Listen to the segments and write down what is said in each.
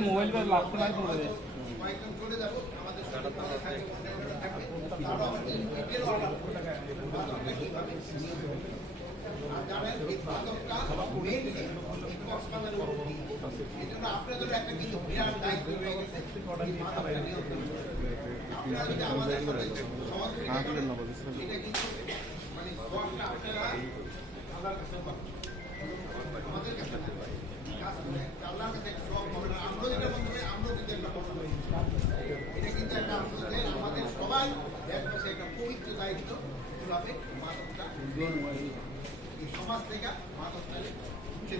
Mobile বা লাগতে নাই পড়ে যায় আপনাদের একটা কিন্তু বিরাট দায়িত্ব রয়ে গেছে আপনারা যদি আমাদের এটা কিন্তু মানে আপনারা আমাদের কাছে আল্লাহর কাছে সব হবে না। আমরা যেটা বলতে আমরা কিন্তু একটা কথা বলি এটা কিন্তু একটা আমাদের সবাই একটা পবিত্র দায়িত্ব কিভাবে মাদকটা এই সমাজ থেকে মাদকটা উঠে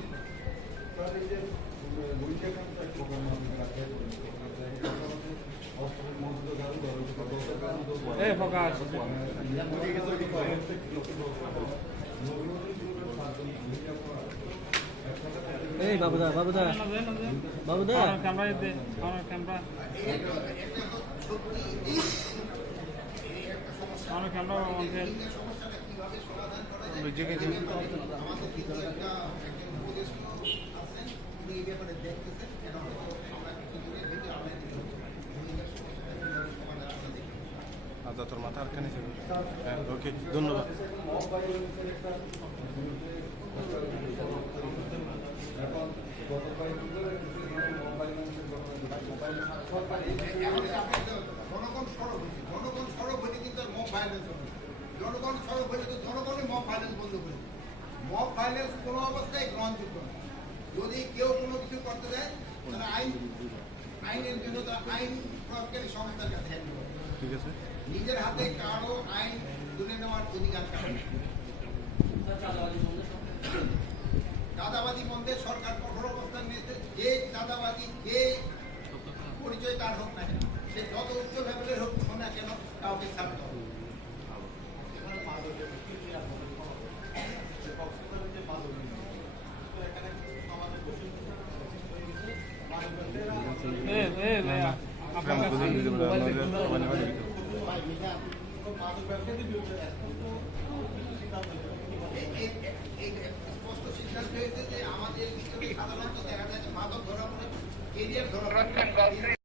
এই বাবুদা বাবুদা বাবুদা ক্যামেরা দে আমার ক্যামেরা আমার ক্যামেরা আমাদের সমস্যাটা কিভাবে সমাধান করা যায় আমাদের কিন্তু একটা উপদেশ আছেন উনি এই ব্যাপারে দেখতেছেন কেন আমরা কিছু দূরে থেকে আমরা আচ্ছা তোর মাথা আটকানি ছিল হ্যাঁ ওকে ধন্যবাদ জনগণ সড়ক হলে কিন্তু মব ভাইলেন্স হবে জনগণ সড়ক হলে তো জনগণই মব ভাইলেন্স বন্ধ করে মব ভাইলেন্স কোনো অবস্থায় গ্রহণযোগ্য না যদি কেউ কোনো কিছু করতে যায় তারা আইনের জন্য তারা আইন প্রয়োগকারী সংস্থার কাছে হ্যান্ড করে ঠিক আছে নিজের হাতে কারো আইন তুলে নেওয়ার অধিকার কারণ চাঁদাবাদী বন্ধে সরকার কঠোর অবস্থান নিয়েছে যে চাঁদাবাদী যে পরিচয় তার হোক না কেন সে যত উচ্চ লেভেলের হোক না কেন কাউকে ছাড়তে হবে স্পষ্ট সিদ্ধান্ত হয়েছে যে আমাদের ভিতরে সাধারণত দেখা যায় মাদক ধরা পড়ে এরিয়ার ধরা